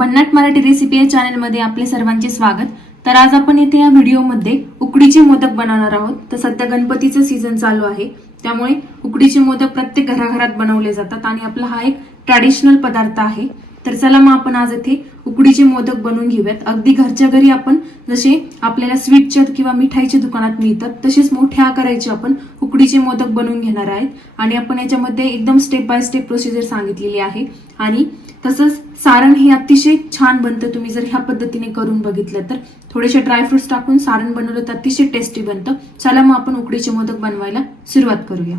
भन्नाट मराठी रेसिपी या चॅनलमध्ये आपले सर्वांचे स्वागत. तर आज आपण येथे या व्हिडिओमध्ये उकडीचे मोदक बनवणार आहोत. तर सध्या गणपतीचं सीझन चालू आहे. त्यामुळे उकडीचे मोदक प्रत्येक घराघरात बनवले जातात आणि आपला हा एक ट्रॅडिशनल पदार्थ आहे. तर चला मग आपण आज येथे उकडीचे मोदक बनवून घेऊयात. अगदी घरच्या घरी आपण जसे आपल्याला स्वीटच्या किंवा मिठाईच्या दुकानात मिळतात तसेच मोठ्या आकाराचे आपण उकडीचे मोदक बनवून घेणार आहेत. आणि आपण याच्यामध्ये एकदम स्टेप बाय स्टेप प्रोसिजर सांगितलेली आहे. आणि तसंच सारण हे अतिशय छान बनतं. तुम्ही जर ह्या पद्धतीने करून बघितलं तर थोडेसे ड्रायफ्रुट्स टाकून सारण बनवलं तर अतिशय टेस्टी बनतं. चला मग आपण उकडीचे मोदक बनवायला सुरुवात करूया.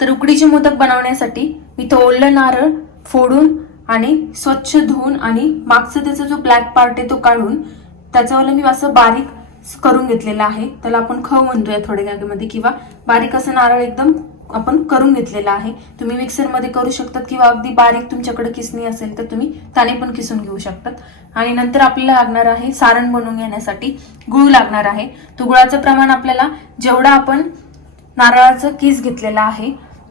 तर उकडीचे मोदक बनवण्यासाठी इथं ओलं नारळ फोडून आणि स्वच्छ धुवून आणि मागचा त्याचा जो ब्लॅक पार्ट आहे तो काढून त्याच्यावाला मी असं बारीक करून घेतलेला आहे. त्याला आपण खव म्हणतोय थोड्यामध्ये किंवा बारीक असं नारळ एकदम आपण करून घेतलेला आहे. तुम्ही मिक्सरमध्ये करू शकतात किंवा अगदी बारीक तुमच्याकडे किसणी असेल तर तुम्ही त्याने पण किसून घेऊ शकतात. आणि नंतर आपल्याला लागणार आहे सारण बनवून घेण्यासाठी गुळ लागणार आहे. तो गुळाचं प्रमाण आपल्याला जेवढा आपण नारळाचं किस घेतलेला आहे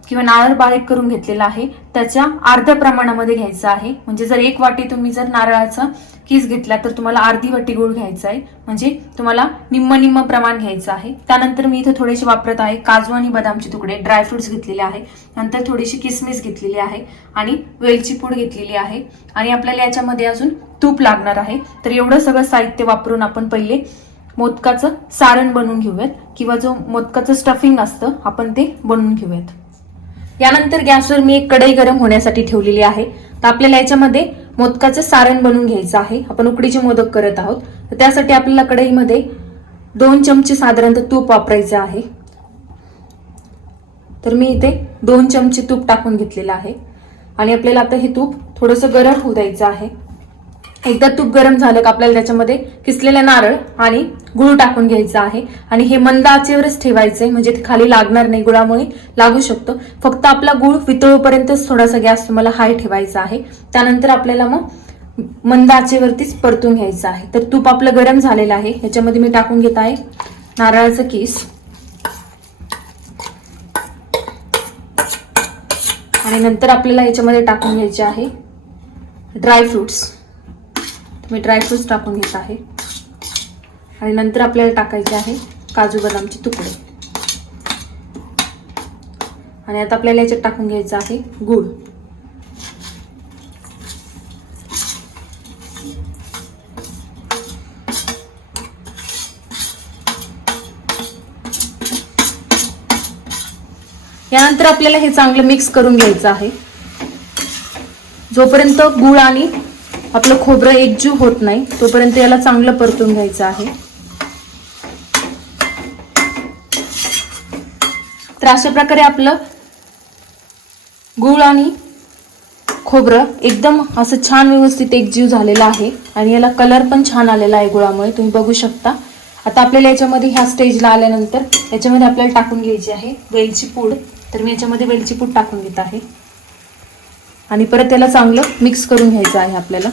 किंवा नारळ बारीक करून घेतलेला आहे त्याच्या अर्ध्या प्रमाणामध्ये घ्यायचं आहे. म्हणजे जर एक वाटी तुम्ही जर नारळाचं किस घेतला तर तुम्हाला अर्धी वाटी गुळ घ्यायचा आहे. म्हणजे तुम्हाला निम्म निम्म प्रमाण घ्यायचं आहे. त्यानंतर मी इथे थोडेसे वापरत आहे काजू आणि बदामचे तुकडे. ड्रायफ्रुट्स घेतलेले आहे. नंतर थोडीशी किसमिस घेतलेली आहे आणि वेलची पूड घेतलेली आहे. आणि आपल्याला याच्यामध्ये अजून तूप लागणार आहे. तर एवढं सगळं साहित्य वापरून आपण पहिले मोदकाचं सारण बनवून घेऊयात किंवा जो मोदकाचं स्टफिंग असतं आपण ते बनवून घेऊयात. यानंतर गॅसवर मी एक कढई गरम होण्यासाठी ठेवलेली आहे. तर आपल्याला याच्यामध्ये मोदकाचं सारण बनवून घ्यायचं आहे. आपण उकडीचे मोदक करत आहोत. तर त्यासाठी आपल्याला कढईमध्ये दोन चमचे साधारणतः तूप वापरायचं आहे. तर मी इथे दोन चमचे तूप टाकून घेतलेलं आहे. आणि आपल्याला आता हे तूप थोडंसं गरम होऊ द्यायचं आहे. एकदा तूप गरम झालं का आपल्याला त्याच्यामध्ये किसलेलं नारळ आणि गुळ टाकून घ्यायचं आहे. आणि हे मंद आचेवरच ठेवायचंय म्हणजे ते खाली लागणार नाही गुळामुळे लागू शकतो. फक्त आपला गुळ वितळूपर्यंतच थोडासा गॅस तुम्हाला हाय ठेवायचा आहे. त्यानंतर आपल्याला मग मंद आचेवरतीच परतून घ्यायचं आहे. तर तूप आपलं गरम झालेलं आहे. याच्यामध्ये मी टाकून घेत आहे नारळाचं किस. आणि नंतर आपल्याला ह्याच्यामध्ये टाकून घ्यायचे आहे ड्रायफ्रुट्स मी ड्रायफ्रूट्स टाकून घेत आहे. आणि नंतर आपल्याला टाकायचे आहे काजू बदामचे तुकडे. आणि आता आपल्याला याच्यात टाकून घ्यायचं आहे गूळ. यानंतर आपल्याला हे चांगलं मिक्स करून घ्यायचं आहे. जोपर्यंत गूळ आणि आपलं खोबरं एकजीव होत नाही तोपर्यंत याला चांगलं परतून घ्यायचं आहे. तर अशा प्रकारे आपलं गूळ आणि खोबरं एकदम असं छान व्यवस्थित एकजीव झालेलं आहे आणि याला कलर पण छान आलेला आहे गुळामुळे. तुम्ही बघू शकता. आता आपल्याला याच्यामध्ये ह्या स्टेजला आल्यानंतर याच्यामध्ये आपल्याला टाकून घ्यायची आहे वेलची पूड. तर मी याच्यामध्ये वेलची पूड टाकून घेत आहे. आणि परत त्याला चांगलं मिक्स करून घ्यायचं आहे आपल्याला.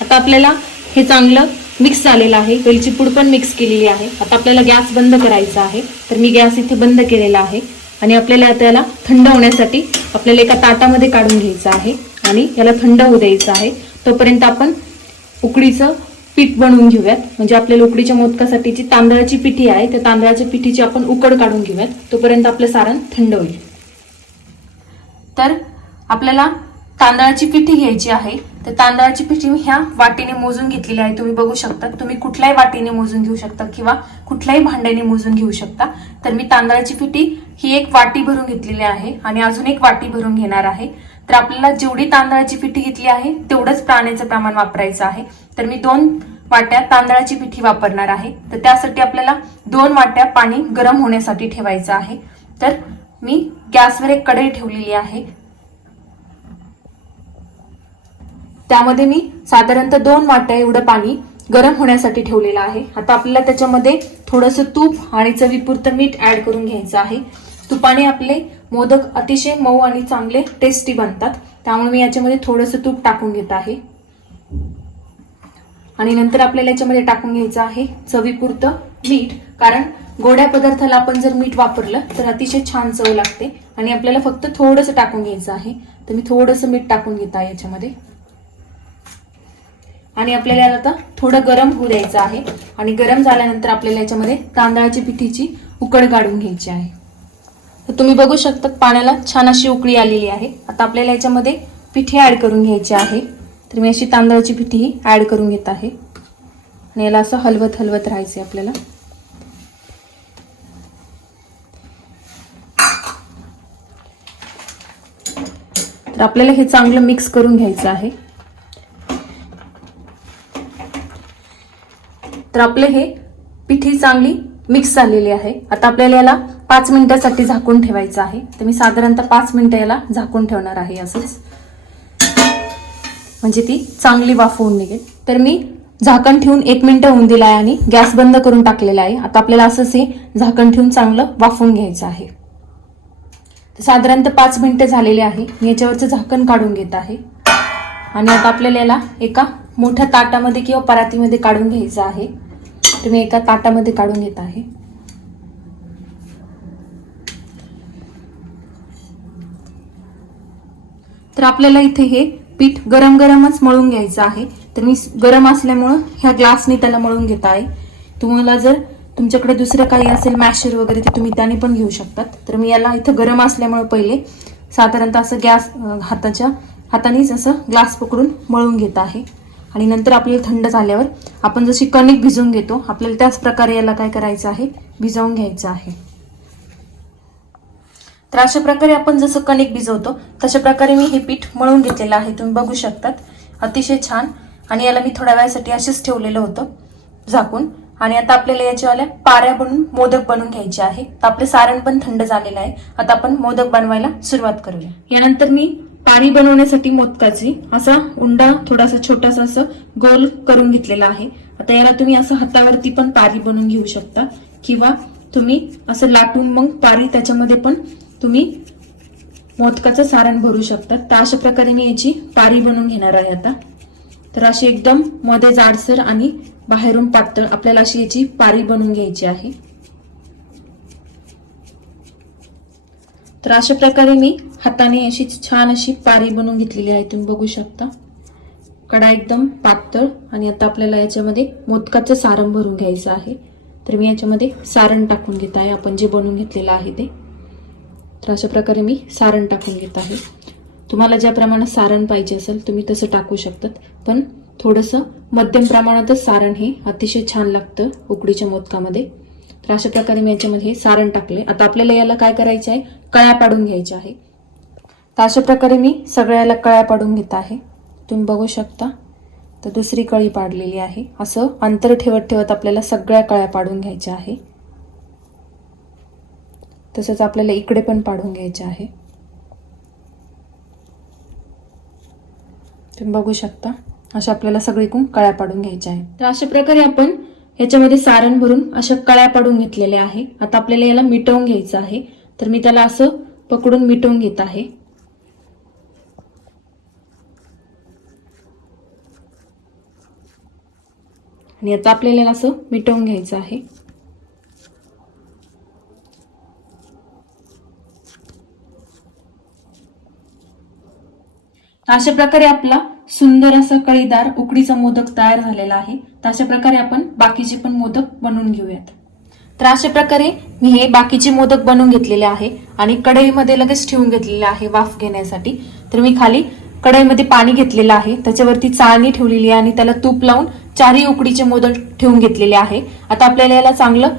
आता आपल्याला हे चांगलं मिक्स झालेलं आहे. वेलची पूड पण मिक्स केलेली आहे. आता आपल्याला गॅस बंद करायचा आहे. तर मी गॅस इथे बंद केलेला आहे. आणि आपल्याला त्याला थंड होण्यासाठी आपल्याला एका ताटामध्ये काढून घ्यायचं आहे. आणि याला थंड होऊ द्यायचं आहे. तोपर्यंत आपण उकडीचं पीठ बनवून घेऊयात. म्हणजे आपल्याला उकडीच्या मोदकासाठीची तांदळाची पिठी आहे त्या तांदळाच्या पिठीची आपण उकड काढून घेऊयात. तोपर्यंत आपलं सारण थंड होईल. तर आपल्याला तांदळाची पिठी घ्यायची आहे. तर तांदळाची पिठी मी ह्या वाटीने मोजून घेतलेली आहे. तुम्ही बघू शकता. तुम्ही कुठल्याही वाटीने मोजून घेऊ शकता किंवा कुठल्याही भांड्याने मोजून घेऊ शकता. तर मी तांदळाची पिठी ही एक वाटी भरून घेतलेली आहे आणि अजून एक वाटी भरून घेणार आहे. तर आपल्याला जेवढी तांदळाची पिठी घेतली आहे तेवढंच पाण्याचं प्रमाण वापरायचं आहे. तर मी दोन वाट्या तांदळाची पिठी वापरणार आहे. तर त्यासाठी आपल्याला दोन वाट्या पाणी गरम होण्यासाठी ठेवायचं आहे. तर मी गॅसवर एक कढई ठेवलेली आहे. त्यामध्ये मी साधारणतः दोन वाट्या एवढं पाणी गरम होण्यासाठी ठेवलेलं आहे. आता आपल्याला त्याच्यामध्ये थोडंसं तूप आणि चवीपुरतं मीठ ऍड करून घ्यायचं आहे. तुपाने आपले मोदक अतिशय मऊ आणि चांगले टेस्टी बनतात. त्यामुळे मी याच्यामध्ये थोडंसं तूप टाकून घेत आहे. आणि नंतर आपल्याला याच्यामध्ये टाकून घ्यायचं आहे चवीपुरतं मीठ. कारण गोड्या पदार्थाला आपण जर मीठ वापरलं तर अतिशय छान चव लागते. आणि आपल्याला फक्त थोडंसं टाकून घ्यायचं आहे. तर मी थोडंसं मीठ टाकून घेत आहे याच्यामध्ये. आणि आपल्याला आता थोडं गरम होऊ द्यायचं आहे. आणि गरम झाल्यानंतर आपल्याला याच्यामध्ये तांदळाची पिठीची उकड काढून घ्यायची आहे. तर तुम्ही बघू शकता पाण्याला छान अशी उकळी आलेली आहे. आता आपल्याला याच्यामध्ये पिठी ॲड करून घ्यायची आहे. तर मी अशी तांदळाची पिठीही ॲड करून घेत आहे. आणि याला असं हलवत हलवत राहायचं आहे आपल्याला. तर आपल्याला हे चांगलं मिक्स करून घ्यायचं आहे. तर आपले हे पिठी चांगली मिक्स झालेली आहे. आता आपल्याला याला पाच मिनिटासाठी झाकून ठेवायचं आहे. तर मी साधारणतः पाच मिनिटं याला झाकून ठेवणार आहे असंच. म्हणजे ती चांगली वाफवून निघेल. तर मी झाकण ठेवून एक मिनिटं होऊन दिला आहे आणि गॅस बंद करून टाकलेला आहे. आता आपल्याला असंच हे झाकण ठेवून चांगलं वाफवून घ्यायचं आहे. तर साधारणतः पाच मिनिटं झालेले आहे. मी याच्यावरचं झाकण काढून घेत आहे. आणि आता आपल्याला याला एका मोठ्या ताटामध्ये किंवा परातीमध्ये काढून घ्यायचं आहे. तर मी एका ताटामध्ये काढून घेत आहे. तर आपल्याला इथे हे पीठ गरम गरमच मळून घ्यायचं आहे. तर मी गरम असल्यामुळं ह्या ग्लासने त्याला मळून घेत आहे. तुम्हाला जर तुमच्याकडे दुसरं काही असेल मॅशर वगैरे ते तुम्ही त्याने पण घेऊ शकतात. तर मी याला इथं गरम असल्यामुळं पहिले साधारणतः असं गॅस हाताच्या हातानेच असं ग्लास पकडून मळून घेत आहे. आणि नंतर आपल्याला थंड झाल्यावर आपण जशी कणिक भिजवून घेतो आपल्याला त्याच प्रकारे याला काय करायचं आहे? भिजवून घ्यायचं आहे. तर अशा प्रकारे आपण जसं कणिक भिजवतो तशा प्रकारे मी हे पीठ मळून घेतलेलं आहे. तुम्ही बघू शकतात. अतिशय छान. आणि याला मी थोड्या वेळासाठी असेच ठेवलेलं होतं झाकून. आणि आता आपल्याला याच्यावाल्या पाऱ्या बनवून मोदक बनवून घ्यायचे आहे. तर आपलं सारण पण थंड झालेलं आहे. आता आपण मोदक बनवायला सुरुवात करूया. यानंतर मी पारी बनवण्यासाठी मोदकाची असा उंडा थोडासा छोटासा असं गोल करून घेतलेला आहे. आता याला तुम्ही असं हातावरती पण पारी बनवून घेऊ शकता. किंवा तुम्ही असं लाटून मग पारी त्याच्यामध्ये पण तुम्ही मोदकाचं सारण भरू शकता. तर अशा प्रकारे मी याची पारी बनवून घेणार आहे आता. तर अशी एकदम मध्ये जाडसर आणि बाहेरून पातळ आपल्याला अशी याची पारी बनवून घ्यायची आहे. तर अशा प्रकारे मी हाताने अशी छान अशी पारी बनवून घेतलेली आहे. तुम्ही बघू शकता. कडा एकदम पातळ आणि आता आपल्याला याच्यामध्ये मोदकाचं सारण भरून घ्यायचं आहे. तर मी याच्यामध्ये सारण टाकून घेत आहे. आपण जे बनवून घेतलेलं आहे ते. तर अशा प्रकारे मी सारण टाकून घेत आहे. तुम्हाला ज्या प्रमाणात सारण पाहिजे असेल तुम्ही तसं टाकू शकतात. पण थोडंसं मध्यम प्रमाणातच सारण हे अतिशय छान लागतं उकडीच्या मोदकामध्ये. तर अशा प्रकारे मी याच्यामध्ये हे सारण टाकले आता आपल्याला याला काय करायचं आहे? कळ्या पाडून घ्यायच्या आहे. तर अशा प्रकारे मी सगळ्याला कळ्या पाडून घेत आहे. तुम्ही बघू शकता. तर दुसरी कळी पाडलेली आहे. असं अंतर ठेवत ठेवत आपल्याला सगळ्या कळ्या पाडून घ्यायच्या आहे. तसंच आपल्याला इकडे पण पाडून घ्यायचे आहे. तुम्ही बघू शकता. अशा आपल्याला सगळीकडून कळ्या पाडून घ्यायच्या आहेत तर अशा प्रकारे आपण ह्याच्यामध्ये सारण भरून अशा कळ्या पाडून घेतलेल्या आहे. आता आपल्याला याला मिटवून घ्यायचं आहे. तर मी त्याला असं पकडून मिटवून घेत आहे. आणि आता आपल्याला असं मिटवून घ्यायचं आहे. अशा प्रकारे आपला सुंदर असा कळीदार उकडीचा मोदक तयार झालेला आहे. तर अशा प्रकारे आपण बाकीचे पण मोदक बनवून घेऊयात. तर अशा प्रकारे मी हे बाकीचे मोदक बनवून घेतलेले आहे आणि कढईमध्ये लगेच ठेवून घेतलेले आहे वाफ घेण्यासाठी. तर मी खाली कढईमध्ये पाणी घेतलेलं आहे. त्याच्यावरती चाळणी ठेवलेली आहे आणि त्याला तूप लावून चारही उकडीचे मोदक ठेवून घेतलेले आहे. आता आपल्याला याला चांगलं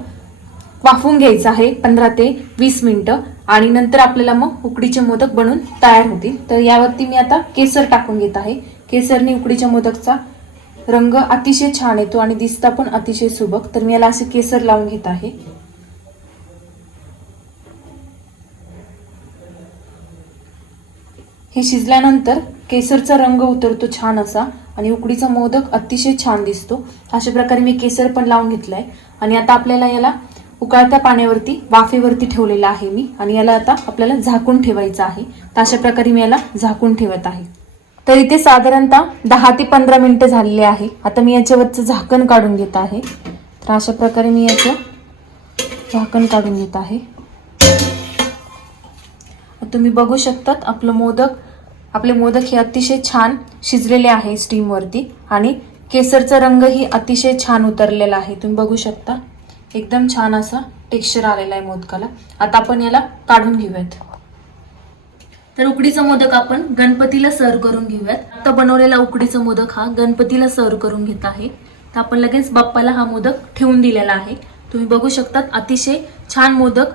वाफवून घ्यायचं आहे पंधरा ते वीस मिनिटं आणि नंतर आपल्याला मग उकडीचे मोदक बनवून तयार होतील. तर यावरती मी आता केसर टाकून घेत आहे. केसरने उकडीच्या मोदकचा रंग अतिशय छान येतो आणि दिसता पण अतिशय सुबक. तर मी याला असे केसर लावून घेत आहे. हे शिजल्यानंतर केसरचा रंग उतरतो छान असा आणि उकडीचा मोदक अतिशय छान दिसतो. अशा प्रकारे मी केसर पण लावून घेतलाय. आणि आता आपल्याला याला उकळत्या पाण्यावरती वाफेवरती ठेवलेला आहे मी. आणि याला आता आपल्याला झाकून ठेवायचं आहे. तर अशा प्रकारे मी याला झाकून ठेवत आहे. तर इथे साधारणतः दहा ते पंधरा मिनटं झालेली आहे. आता मी याच्यावरचं झाकण काढून घेत आहे. तर अशा प्रकारे मी याचं झाकण काढून घेत आहे. तुम्ही बघू शकतात आपलं मोदक आपले मोदक हे अतिशय छान शिजलेले आहे स्टीमवरती आणि केसरचा रंगही अतिशय छान उतरलेला आहे. तुम्ही बघू शकता एकदम छान असा टेक्स्चर आलेला आहे मोदकाला. आता आपण याला काढून घेऊयात. तर उकडीचा मोदक आपण गणपतीला सर्व करून घेऊयात. आता बनवलेला उकडीचा मोदक हा गणपतीला सर्व करून घेत आहे. तर आपण लगेच बाप्पाला हा मोदक ठेवून दिलेला आहे. तुम्ही बघू शकतात अतिशय छान मोदक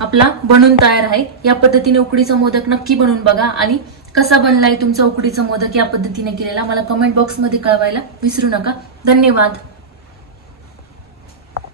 आपला बनून तयार आहे. या पद्धतीने उकडीचा मोदक नक्की बनवून बघा आणि कसा बनलाय तुमचा उकडीचा मोदक या पद्धतीने केलेला मला कमेंट बॉक्समध्ये कळवायला विसरू नका. धन्यवाद.